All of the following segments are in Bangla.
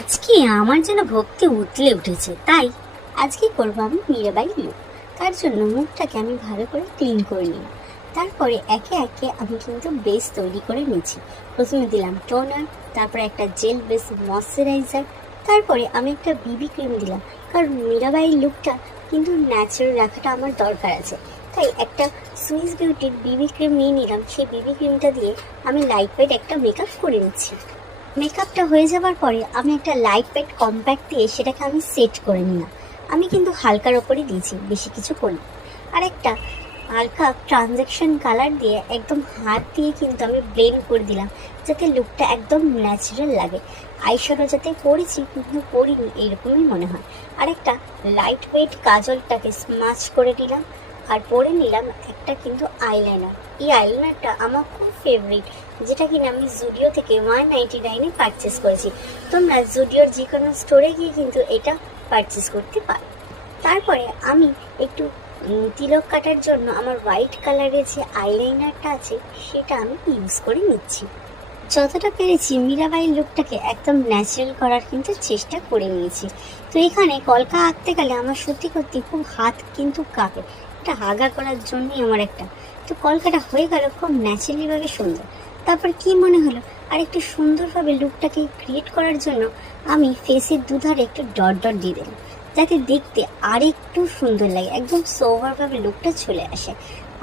আজকে আমার যেন ভক্তি উতলে উঠেছে, তাই আজকে করবো আমি মীরাবাই লুক। তার জন্য মুখটাকে আমি ভালো করে ক্লিন করে নিলাম। তারপরে একে একে আমি কিন্তু বেস তৈরি করে নিয়েছি। প্রথমে দিলাম টোনার, তারপরে একটা জেল বেস ময়শ্চারাইজার, তারপরে আমি একটা বিবি ক্রিম দিলাম, কারণ মীরাবাইয়ের লুকটা কিন্তু ন্যাচারাল রাখাটা আমার দরকার আছে। তাই একটা সুইস বিউটির বিবি ক্রিম নিয়ে নিলাম। সেই বিবি ক্রিমটা দিয়ে আমি লাইট ওয়েট একটা মেকআপ করে নিচ্ছি। মেকআপটা হয়ে যাওয়ার পরে আমি একটা লাইট ওয়েট কম্প্যাক্ট দিয়ে সেটাকে আমি সেট করে নিলাম। আমি কিন্তু হালকার ওপরে দিয়েছি, বেশি কিছু করিনি। আর একটা হালকা ট্রানজ্যাকশন কালার দিয়ে একদম হাত দিয়ে কিন্তু আমি ব্লেন্ড করে দিলাম, যাতে লুকটা একদম ন্যাচারাল লাগে। আইশ্যাডো যাতে পরেছি কিন্তু পরিনি এইরকমই মনে হয়। আর একটা লাইট ওয়েট কাজলটাকে স্মাচ করে নিলাম, আর পরে নিলাম একটা কিন্তু আইলাইনার। এই আইলাইনারটা আমার খুব ফেভারিট, যেটা কিনা আমি জুডিও থেকে 199-এ পারচেস করেছি। তোমরা জুডিওর যে কোনো স্টোরে গিয়ে কিন্তু এটা পারচেস করতে পারো। তারপরে আমি একটু তিলক কাটার জন্য আমার হোয়াইট কালারের যে আইলাইনারটা আছে সেটা আমি ইউজ করে নিচ্ছি। যতটা পেরেছি মীরাবাইয়ের লুকটাকে একদম ন্যাচারাল করার কিন্তু চেষ্টা করে নিয়েছি। তো এখানে কলকা আঁকতে গেলে আমার সত্যি সত্যি খুব হাত কিন্তু কাঁপে, এটা আগা করার জন্যই আমার একটা। তো কলকাটা হয়ে গেল খুব ন্যাচারালিভাবে সুন্দর। তারপর কি মনে হলো আর একটু সুন্দরভাবে লুকটাকে ক্রিয়েট করার জন্য আমি ফেসের দুধারে একটু ডট ডট দিয়ে দিলাম, যাতে দেখতে আর একটু সুন্দর লাগে, একদম সোভারভাবে লুকটা চলে আসে,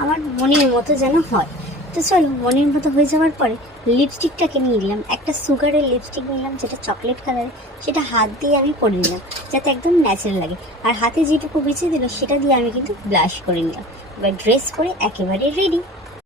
আমার মনের মতো যেন হয়। তো চলো, মনের মতো হয়ে যাওয়ার পরে লিপস্টিকটাকে নিয়ে নিলাম। একটা সুগারের লিপস্টিক নিলাম যেটা চকলেট কালারের, সেটা হাত দিয়ে আমি পরে নিলাম যাতে একদম ন্যাচারাল লাগে। আর হাতে যেটুকু বেঁচে দিল সেটা দিয়ে আমি কিন্তু ব্লাশ করে নিলাম। এবার ড্রেস করে একেবারে রেডি।